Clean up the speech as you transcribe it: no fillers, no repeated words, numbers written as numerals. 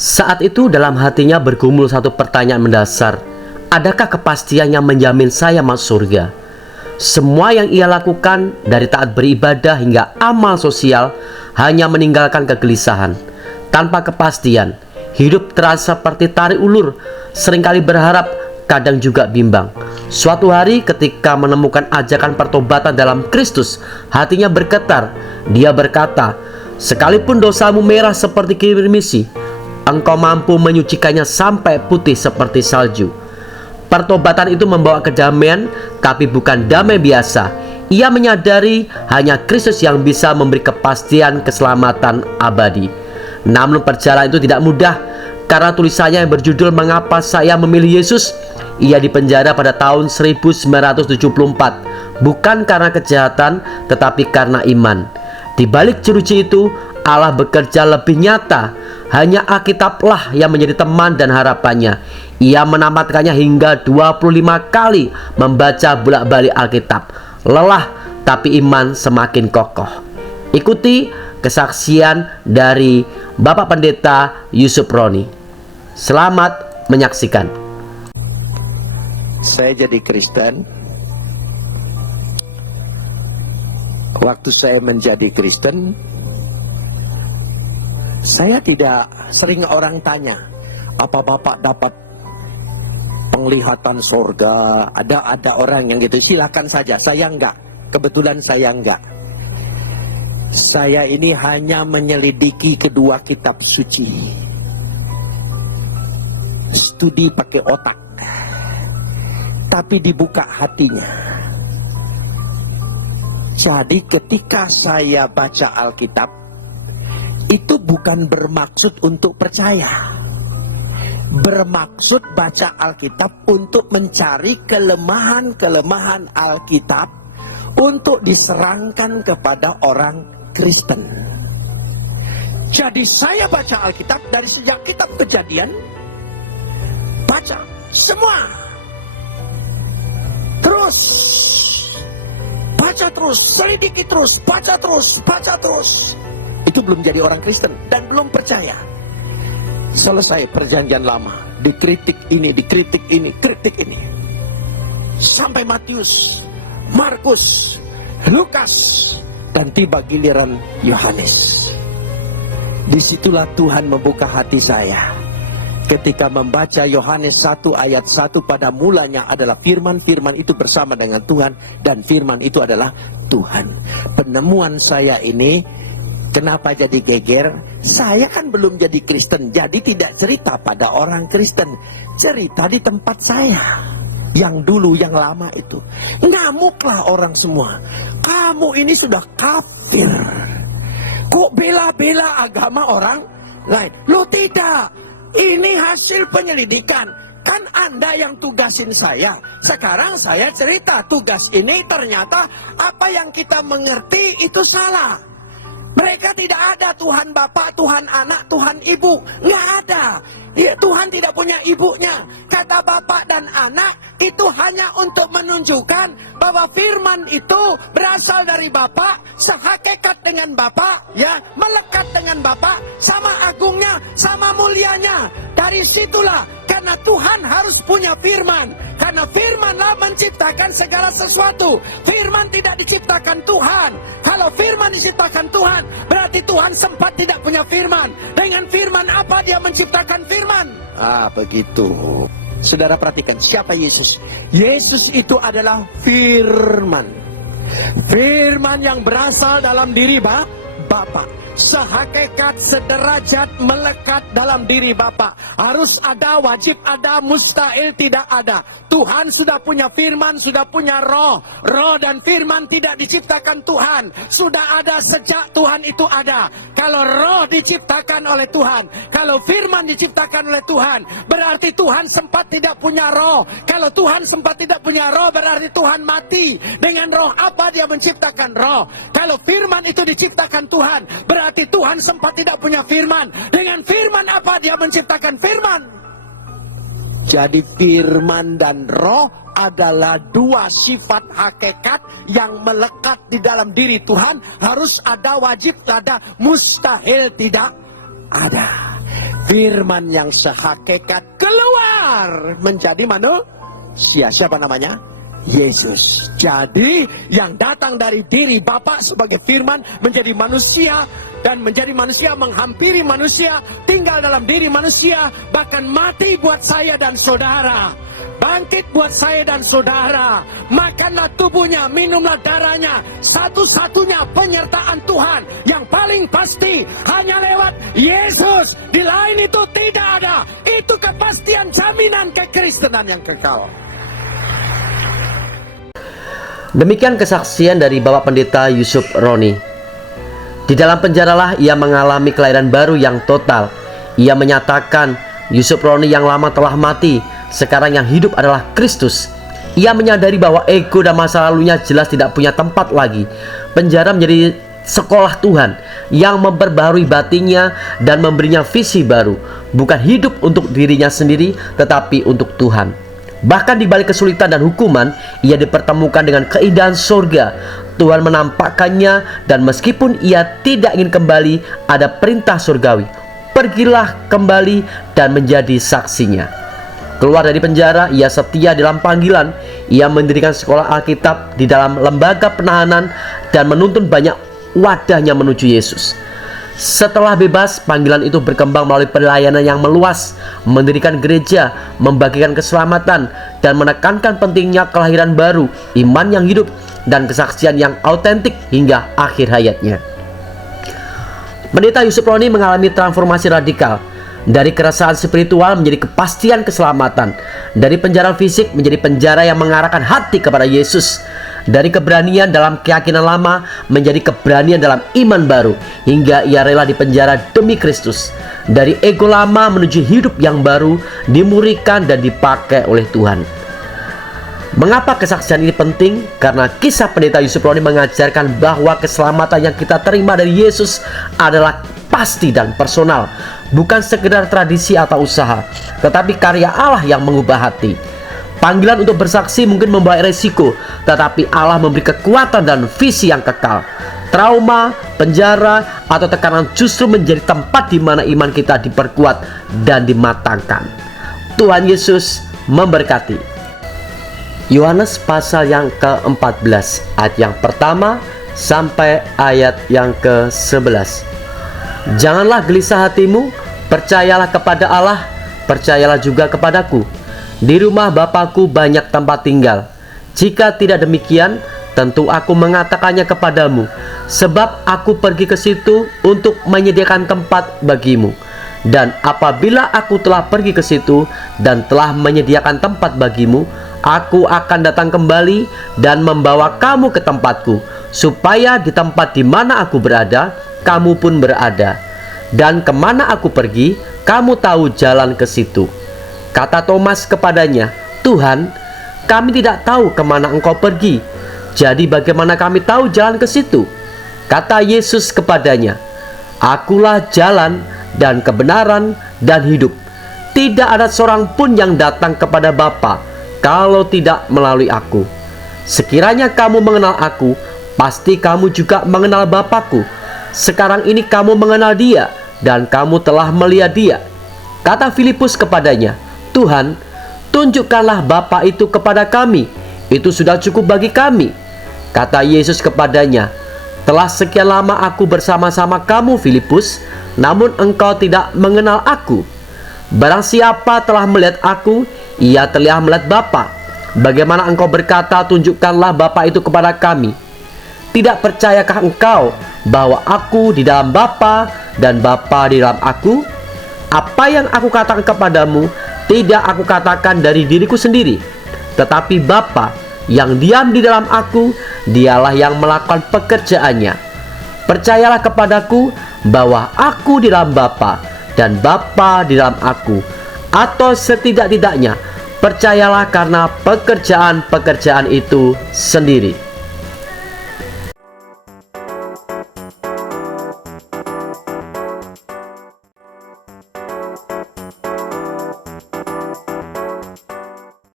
Saat itu dalam hatinya bergumul satu pertanyaan mendasar. Adakah kepastian yang menjamin saya masuk surga? Semua yang ia lakukan, dari taat beribadah hingga amal sosial, hanya meninggalkan kegelisahan. Tanpa kepastian, hidup terasa seperti tarik ulur. Seringkali berharap, kadang juga bimbang. Suatu hari ketika menemukan ajakan pertobatan dalam Kristus, hatinya bergetar. Dia berkata, "Sekalipun dosamu merah seperti kirmisi, Engkau mampu menyucikannya sampai putih seperti salju." Pertobatan itu membawa kedamaian, tapi bukan damai biasa. Ia menyadari hanya Kristus yang bisa memberi kepastian keselamatan abadi. Namun perjalanan itu tidak mudah, karena tulisannya yang berjudul "Mengapa Saya Memilih Yesus?" Ia dipenjara pada tahun 1974, bukan karena kejahatan, tetapi karena iman. Di balik jeruji itu, Allah bekerja lebih nyata. Hanya Alkitablah yang menjadi teman dan harapannya. Ia menamatkannya hingga 25 kali membaca bolak-balik Alkitab. Lelah, tapi iman semakin kokoh. Ikuti kesaksian dari Bapak Pendeta Yusuf Roni. Selamat menyaksikan. Saya jadi Kristen. Waktu saya menjadi Kristen, saya tidak sering orang tanya, "Apa Bapak dapat penglihatan sorga?" Ada orang yang gitu. Silakan saja. Saya enggak. Kebetulan saya enggak. Saya ini hanya menyelidiki kedua kitab suci. Studi pakai otak. Tapi dibuka hatinya. Jadi ketika saya baca Alkitab, itu bukan bermaksud untuk percaya. Bermaksud baca Alkitab untuk mencari kelemahan-kelemahan Alkitab untuk diserangkan kepada orang Kristen. Jadi saya baca Alkitab dari sejak kitab Kejadian, baca semua. Terus baca terus, selidiki terus, baca terus. Itu belum jadi orang Kristen dan belum percaya. Selesai perjanjian lama, dikritik ini, kritik ini. Sampai Matius, Markus, Lukas, dan tiba giliran Yohanes. Disitulah Tuhan membuka hati saya. Ketika membaca Yohanes 1 ayat 1, pada mulanya adalah firman, firman itu bersama dengan Tuhan, dan firman itu adalah Tuhan. Penemuan saya ini, kenapa jadi geger? Saya kan belum jadi Kristen, jadi tidak cerita pada orang Kristen. Cerita di tempat saya. Yang dulu, yang lama itu. Ngamuklah orang semua. Kamu ini sudah kafir. Kok bela-bela agama orang lain? Lo tidak. Ini hasil penyelidikan. Kan Anda yang tugasin saya. Sekarang saya cerita tugas ini, ternyata apa yang kita mengerti itu salah. Mereka tidak ada Tuhan Bapa, Tuhan Anak, Tuhan Ibu. Nggak ada. Ya, Tuhan tidak punya ibunya. Kata Bapa dan Anak itu hanya untuk menunjukkan bahwa firman itu berasal dari Bapa, sehakikat dengan Bapa, ya, melekat dengan Bapa, sama agungnya, sama mulianya. Dari situlah, karena Tuhan harus punya firman. Karena firmanlah menciptakan segala sesuatu. Firman tidak diciptakan Tuhan. Kalau firman diciptakan Tuhan, berarti Tuhan sempat tidak punya firman. Dengan firman apa dia menciptakan firman? Begitu. Saudara perhatikan, siapa Yesus? Yesus itu adalah firman. Firman yang berasal dalam diri Bapa. Sehakikat, sederajat, melekat dalam diri Bapa. Harus ada, wajib ada, mustahil tidak ada. Tuhan sudah punya firman, sudah punya roh. Roh dan firman tidak diciptakan Tuhan. Sudah ada sejak Tuhan itu ada. Kalau roh diciptakan oleh Tuhan, kalau firman diciptakan oleh Tuhan, berarti Tuhan sempat tidak punya roh. Kalau Tuhan sempat tidak punya roh, berarti Tuhan mati. Dengan roh apa dia menciptakan roh? Kalau firman itu diciptakan Tuhan, berarti Tuhan sempat tidak punya firman. Dengan firman apa dia menciptakan firman? Jadi firman dan roh adalah dua sifat hakikat yang melekat di dalam diri Tuhan. Harus ada, wajib ada, mustahil tidak ada. firman yang sehakikat keluar menjadi manusia. Siapa namanya? Yesus. Jadi yang datang dari diri Bapa sebagai firman menjadi manusia, dan menjadi manusia menghampiri manusia, tinggal dalam diri manusia, bahkan mati buat saya dan saudara, bangkit buat saya dan saudara. Makanlah tubuhnya, minumlah darahnya. Satu-satunya penyertaan Tuhan yang paling pasti hanya lewat Yesus. Di lain itu tidak ada. Itu kepastian jaminan kekristenan yang kekal. Demikian kesaksian dari Bapak Pendeta Yusuf Roni. Di dalam penjaralah ia mengalami kelahiran baru yang total. Ia menyatakan Yusuf Roni yang lama telah mati, sekarang yang hidup adalah Kristus. Ia menyadari bahwa ego dan masa lalunya jelas tidak punya tempat lagi. Penjara menjadi sekolah Tuhan yang memperbaharui batinnya dan memberinya visi baru, bukan hidup untuk dirinya sendiri tetapi untuk Tuhan. Bahkan di balik kesulitan dan hukuman, ia dipertemukan dengan keindahan surga. Tuhan menampakkannya, dan meskipun ia tidak ingin kembali, ada perintah surgawi, pergilah kembali dan menjadi saksinya. Keluar dari penjara, ia setia dalam panggilan. Ia mendirikan sekolah Alkitab di dalam lembaga penahanan dan menuntun banyak wadahnya menuju Yesus. Setelah bebas, panggilan itu berkembang melalui pelayanan yang meluas, mendirikan gereja, membagikan keselamatan, dan menekankan pentingnya kelahiran baru, iman yang hidup, dan kesaksian yang autentik hingga akhir hayatnya. Pendeta Yusuf Roni mengalami transformasi radikal. Dari keresahan spiritual menjadi kepastian keselamatan. Dari penjara fisik menjadi penjara yang mengarahkan hati kepada Yesus. Dari keberanian dalam keyakinan lama menjadi keberanian dalam iman baru, hingga ia rela dipenjara demi Kristus. Dari ego lama menuju hidup yang baru, dimurnikan dan dipakai oleh Tuhan. Mengapa kesaksian ini penting? Karena kisah Pendeta Yusuf Roni mengajarkan bahwa keselamatan yang kita terima dari Yesus adalah pasti dan personal, bukan sekedar tradisi atau usaha, tetapi karya Allah yang mengubah hati. Panggilan untuk bersaksi mungkin membawa resiko, tetapi Allah memberi kekuatan dan visi yang kekal. Trauma, penjara, atau tekanan justru menjadi tempat di mana iman kita diperkuat dan dimatangkan. Tuhan Yesus memberkati. Yohanes pasal yang ke-14 ayat yang pertama sampai ayat yang ke-11. Janganlah gelisah hatimu, percayalah kepada Allah, percayalah juga kepadaku. Di rumah Bapakku banyak tempat tinggal. Jika tidak demikian, tentu aku mengatakannya kepadamu, sebab aku pergi ke situ untuk menyediakan tempat bagimu. Dan apabila aku telah pergi ke situ dan telah menyediakan tempat bagimu, aku akan datang kembali dan membawa kamu ke tempatku, supaya di tempat di mana aku berada, kamu pun berada. Dan kemana aku pergi, kamu tahu jalan ke situ. Kata Thomas kepadanya, Tuhan, kami tidak tahu kemana engkau pergi. Jadi bagaimana kami tahu jalan ke situ? Kata Yesus kepadanya, Akulah jalan dan kebenaran dan hidup. Tidak ada seorang pun yang datang kepada Bapa kalau tidak melalui aku. Sekiranya kamu mengenal aku, pasti kamu juga mengenal Bapakku. Sekarang ini kamu mengenal Dia, dan kamu telah melihat Dia. Kata Filipus kepadanya, Tuhan, tunjukkanlah Bapa itu kepada kami, itu sudah cukup bagi kami. Kata Yesus kepadanya, telah sekian lama aku bersama-sama kamu, Filipus, namun engkau tidak mengenal aku. Barang siapa telah melihat aku, ia telah melihat Bapa. Bagaimana engkau berkata, tunjukkanlah Bapa itu kepada kami? Tidak percayakah engkau bahwa aku di dalam Bapa dan Bapa di dalam aku? Apa yang aku katakan kepadamu, tidak aku katakan dari diriku sendiri, tetapi Bapa yang diam di dalam aku, dialah yang melakukan pekerjaannya. Percayalah kepadaku bahwa aku di dalam Bapa dan Bapa di dalam aku, atau setidak-tidaknya percayalah karena pekerjaan-pekerjaan itu sendiri.